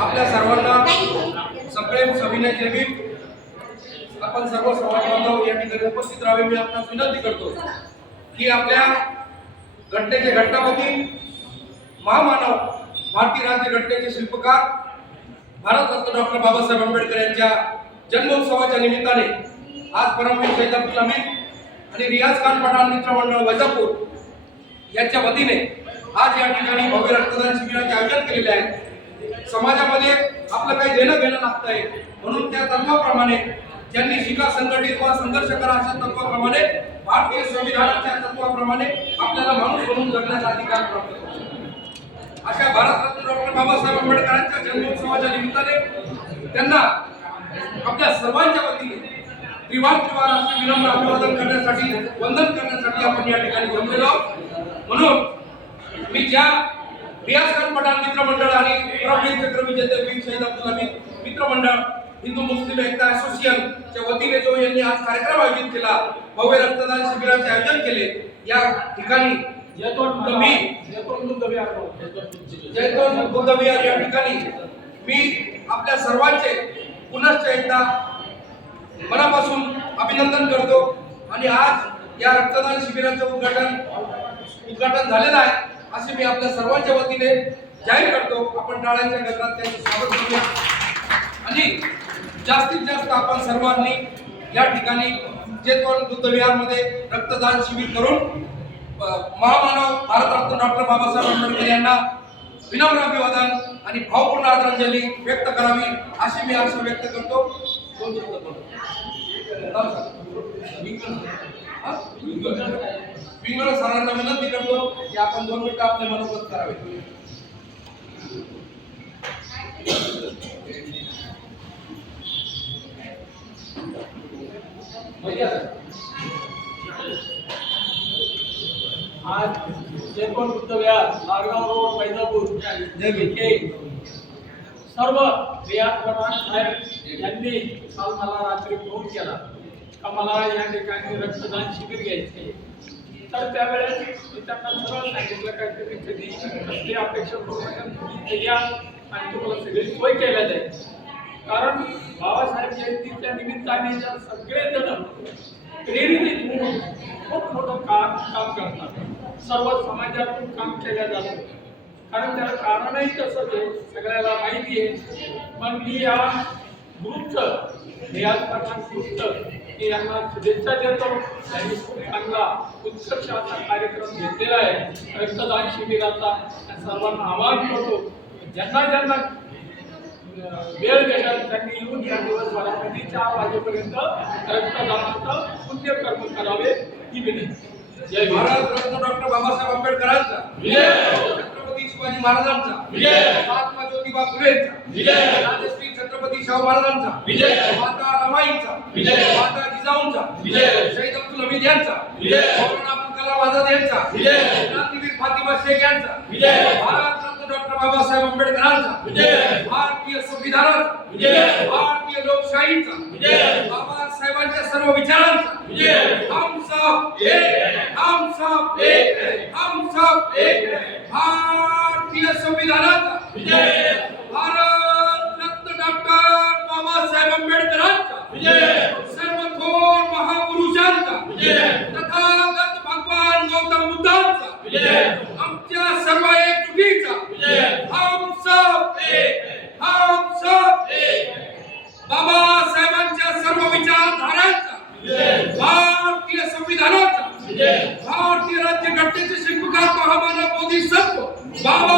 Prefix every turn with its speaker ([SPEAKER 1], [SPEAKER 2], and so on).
[SPEAKER 1] आपल्या सर्वांना सगळे सविनय जयभीम. आपण सर्व समाज बांधव या ठिकाणी उपस्थित राहावे मी आपणास विनंती करतो की आपल्या घटनेचे घटनापती महामानव भारतीय राज्य घटनेचे शिल्पकार भारतरत्न डॉक्टर बाबासाहेब आंबेडकर यांच्या जन्मोत्सवाच्या निमित्ताने आज परमवीर अब्दुल हमीद आणि रियाज खान पठाण मित्रमंडळ वैजापूर यांच्या वतीने आज या ठिकाणी भव्य रक्तदान शिबिराचे आयोजन केलेले आहे. समाजामध्ये आपलं काही देणं घेणं लागतंय. म्हणून त्या तत्वाप्रमाणे ज्यांनी शिका संघटित वा संघर्ष करा अशा तत्वाप्रमाणे भारतीय संविधानाच्या तत्वाप्रमाणे आपल्याला माणूस म्हणून जगण्याचा अधिकार प्राप्त होतो. अशा भारतरत्न डॉक्टर बाबासाहेब आंबेडकरांच्या जन्मोत्सवाच्या निमित्ताने त्यांना आपल्या सर्वांच्या वतीने त्रिवार त्रिवार असे विनम्र अभिवादन करण्यासाठी वंदन करण्यासाठी आपण या ठिकाणी जमलेलो आहोत. म्हणून मी ज्या रियाज खान पठाण मित्रमंडळ आणि प्रवीण चक्रविजेते वीर शहीद अब्दुल हमीद मित्रमंडळ हिंदू मुस्लिम एकता असोसिएशनच्या वतीने जो यांनी आज कार्यक्रम आयोजित केला भव्य रक्तदान शिबिराचे आयोजन केले या ठिकाणी मी जयतोन बुद्ध विहार या ठिकाणी. मी आपल्या सर्वांचे पुनश्च एकदा मनापासून अभिनंदन करतो. आणि आज या रक्तदान शिबिराचं उद्घाटन उद्घाटन झालेलं आहे. असे मी आपल्या सर्वांच्या वतीने जाहीर करतो आपण टाळ्यांच्या गजरात त्यांचं स्वागत करूया. आणि जास्तीत जास्त आपण सर्वांनी या ठिकाणी चेतवन बुद्धविहारमध्ये रक्तदान शिबिर करून महामानव भारतरत्न डॉक्टर बाबासाहेब आंबेडकर यांना विनम्र अभिवादन आणि भावपूर्ण आदरांजली व्यक्त करावी अशी मी आशा व्यक्त करतो. दोन शब्द पिंगळ सरांना विनंती करतो की आपण दोन मिनिटं आपले मनोगत करावे.
[SPEAKER 2] आज जयकोट बुद्धविहार लाडगाव रोड वैजापूर येथे सर्व क्रियाप्रमाण साहेब यांनी काल मला रात्री फोन केला. का मला या ठिकाणी रक्तदान शिबिर घ्यायचे तर त्यावेळेस मी त्यांना सरळ सांगितलं काहीतरी कधी कसली अपेक्षा करू नका तुम्ही या आणि तुम्हाला सगळी सोय केल्या जाईल. कारण बाबासाहेब जयंतीच्या निमित्ताने ज्या सगळेजण प्रेरित होऊन खूप मोठं काम काम करतात. सर्व समाजातून काम केलं जातं. कारण त्याला कारणही तसंच आहे सगळ्याला माहिती आहे. पण मी या ग्रुपचं पुस्तक मी यांना शुभेच्छा देतो. त्यांनी खूप चांगला उत्कर्ष असा कार्यक्रम घेतलेला आहे. रक्तदान शिबिराचा सर्वांना आवाहन करतो. ज्यांना ज्यांना वेळ भेटेल त्यांनी येऊन या दिवसभरामध्ये चार वाजेपर्यंत रक्तदानाचं पुण्यकर्म करावे ही विनंती. जय भीम.
[SPEAKER 1] भारतरत्न डॉक्टर बाबासाहेब आंबेडकरांचा. शिवाजी महाराजांचा
[SPEAKER 2] विजय.
[SPEAKER 1] महात्मा ज्योतिबा फुलेंचा
[SPEAKER 2] विजय.
[SPEAKER 1] राजश्री छत्रपती शाहू महाराजांचा
[SPEAKER 2] विजय.
[SPEAKER 1] माता रमाईंचा
[SPEAKER 2] विजय.
[SPEAKER 1] माता जिजाऊंचा
[SPEAKER 2] विजय.
[SPEAKER 1] शहीद अब्दुल हमीद यांचा
[SPEAKER 2] विजय.
[SPEAKER 1] मौलाना अब्दुल कलाम आझाद यांचा
[SPEAKER 2] विजय.
[SPEAKER 1] क्रांतीवीर फातिमा शेख यांचा
[SPEAKER 2] विजय.
[SPEAKER 1] भारतरत्न डॉक्टर बाबासाहेब आंबेडकरांचा
[SPEAKER 2] विजय.
[SPEAKER 1] भारतीय संविधानाचा
[SPEAKER 2] विजय.
[SPEAKER 1] भारतीय लोकशाहीचा
[SPEAKER 2] विजय.
[SPEAKER 1] बाबासाहेबांच्या सर्व विचारांचा
[SPEAKER 2] विजय.
[SPEAKER 1] हम सब
[SPEAKER 2] एक.
[SPEAKER 1] हम सब
[SPEAKER 2] एक.
[SPEAKER 1] हम सब
[SPEAKER 2] एक है.
[SPEAKER 1] भारतीय संविधानाचा
[SPEAKER 2] विजय.
[SPEAKER 1] भारत रत्न डॉक्टर बाबासाहेब आंबेडकरांचा
[SPEAKER 2] विजय.
[SPEAKER 1] सर्व थोर महापुरुषांचा
[SPEAKER 2] विजय.
[SPEAKER 1] तथागत भगवान गौतम बुद्धांचा
[SPEAKER 2] विजय.
[SPEAKER 1] आमच्या सर्व एकजुटीचा
[SPEAKER 2] विजय.
[SPEAKER 1] हम सब
[SPEAKER 2] एक
[SPEAKER 1] हम सब
[SPEAKER 2] एक
[SPEAKER 1] बाबासाहेबांच्या सर्व विचारधारांचा भारतीय संविधानाचा
[SPEAKER 2] विजय.
[SPEAKER 1] भारतीय राज्यघटनेचे शिल्पकार महामानव बोधिसत्व बाबासाहेब आंबेडकरांचा